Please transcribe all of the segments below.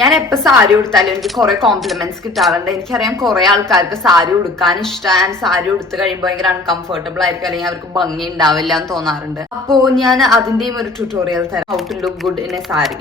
ഞാൻ എപ്പോ സാരി ഉടുത്താലും എനിക്ക് കുറെ കോംപ്ലിമെന്റ്സ് കിട്ടാറുണ്ട്. എനിക്കറിയാം കുറെ ആൾക്കാർക്ക് സാരി ഉടുക്കാൻ ഇഷ്ടമാണ്, സാരി ഉടുത്ത് കഴിയുമ്പോൾ ഭയങ്കര അൺകംഫർട്ടബിൾ ആയിരിക്കും, അല്ലെങ്കിൽ അവർക്ക് ഭംഗി ഉണ്ടാവില്ല എന്ന് തോന്നാറുണ്ട്. അപ്പോ ഞാൻ അതിന്റെയും ഒരു ട്യൂട്ടോറിയൽ തരാം, how to look good in a sari.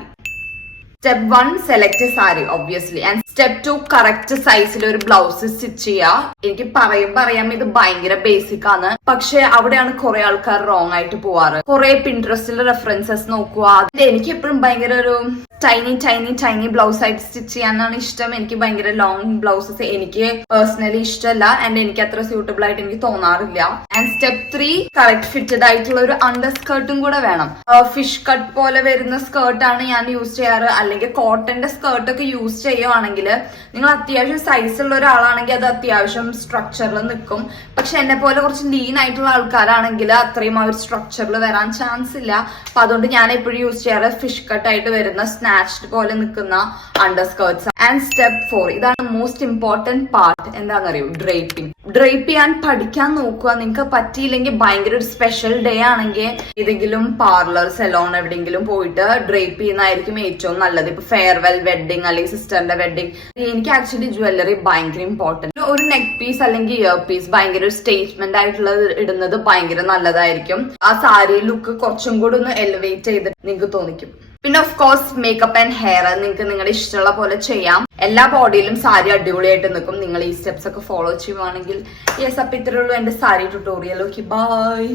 Step 1 select a sari obviously, and step 2 correct സൈസിൽ ഒരു ബ്ലൗസ് സ്റ്റിച്ച് ചെയ്യുക. എനിക്ക് പറയുമ്പോ അറിയാം ഇത് ഭയങ്കര ബേസിക് ആണ്, പക്ഷെ അവിടെയാണ് കുറെ ആൾക്കാർ റോങ് ആയിട്ട് പോവാറ്. കുറെ പിൻട്രസ്റ്റിൽ റെഫറൻസസ് നോക്കുക. എനിക്ക് എപ്പോഴും ഭയങ്കര ഒരു ടൈനി ബ്ലൗസ് ആയിട്ട് സ്റ്റിച്ച് ചെയ്യാനാണ് ഇഷ്ടം. എനിക്ക് ഭയങ്കര ലോങ് ബ്ലൗസസ് എനിക്ക് പേഴ്സണലി ഇഷ്ടമല്ല, ആൻഡ് എനിക്ക് അത്ര സ്യൂട്ടബിൾ ആയിട്ട് എനിക്ക് തോന്നാറില്ല. ആൻഡ് സ്റ്റെപ്പ് 3 കറക്റ്റ് ഫിറ്റഡ് ആയിട്ടുള്ള ഒരു അണ്ടർ സ്കേർട്ടും കൂടെ വേണം. ഫിഷ് കട്ട് പോലെ വരുന്ന സ്കേർട്ടാണ് ഞാൻ യൂസ് ചെയ്യാറ്, അല്ലെങ്കിൽ കോട്ടന്റെ സ്കേർട്ട് ഒക്കെ യൂസ് ചെയ്യുവാണെങ്കിൽ നിങ്ങൾ അത്യാവശ്യം സൈസ് ഉള്ള ഒരാളാണെങ്കിൽ അത് അത്യാവശ്യം സ്ട്രക്ചറിൽ നിൽക്കും. പക്ഷെ എന്നെ പോലെ കുറച്ച് ലീൻ ആയിട്ടുള്ള ആൾക്കാരാണെങ്കിൽ അത്രയും ആ ഒരു സ്ട്രക്ചറിൽ വരാൻ ചാൻസ് ഇല്ല. അപ്പൊ അതുകൊണ്ട് ഞാൻ എപ്പോഴും യൂസ് ചെയ്യാറ് ഫിഷ് കട്ട് ആയിട്ട് വരുന്ന സ്നാച്ച്ഡ് പോലെ നിൽക്കുന്ന അണ്ടർ സ്കേർട്ട്സ്. ആൻഡ് സ്റ്റെപ്പ് 4 ഇതാണ് മോസ്റ്റ് ഇമ്പോർട്ടന്റ് പാർട്ട്. എന്താണെന്നറിയോ? ഡ്രേപ്പിംഗ്. ഡ്രേപ്പ് ചെയ്യാൻ പഠിക്കാൻ നോക്കുക. നിങ്ങൾക്ക് പറ്റിയില്ലെങ്കിൽ ഭയങ്കര ഒരു സ്പെഷ്യൽ ഡേ ആണെങ്കിൽ ഏതെങ്കിലും പാർലർ സെലോൺ എവിടെയെങ്കിലും പോയിട്ട് ഡ്രേപ്പ് ചെയ്യുന്നതായിരിക്കും ഏറ്റവും നല്ലത്. ഇപ്പൊ ഫെയർവെൽ വെഡിങ് അല്ലെങ്കിൽ സിസ്റ്ററിന്റെ വെഡിങ്. എനിക്ക് ആക്ച്വലി ജ്വല്ലറി ഭയങ്കര ഇമ്പോർട്ടന്റ്. ഒരു നെക്ക് പീസ് അല്ലെങ്കിൽ ഇയർ പീസ് ഭയങ്കര ഒരു സ്റ്റേറ്റ്മെന്റ് ആയിട്ടുള്ളത് ഇടുന്നത് ഭയങ്കര നല്ലതായിരിക്കും. ആ സാരി ലുക്ക് കുറച്ചും കൂടി ഒന്ന് എലിവേറ്റ് ചെയ്ത് നിങ്ങൾക്ക് തോന്നിക്കും. പിന്നെ of course makeup and hair നിങ്ങൾക്ക് നിങ്ങളുടെ ഇഷ്ടമുള്ള പോലെ ചെയ്യാം. എല്ലാ ബോഡിയിലും സാരി അടിപൊളിയായിട്ട് നിൽക്കും നിങ്ങൾ ഈ സ്റ്റെപ്സ് ഒക്കെ ഫോളോ ചെയ്യുവാണെങ്കിൽ. യെസ്, അപ്പൊ ഇത്രേ ഉള്ളൂ എന്റെ സാരി ട്യൂട്ടോറിയൽ. Okay, by.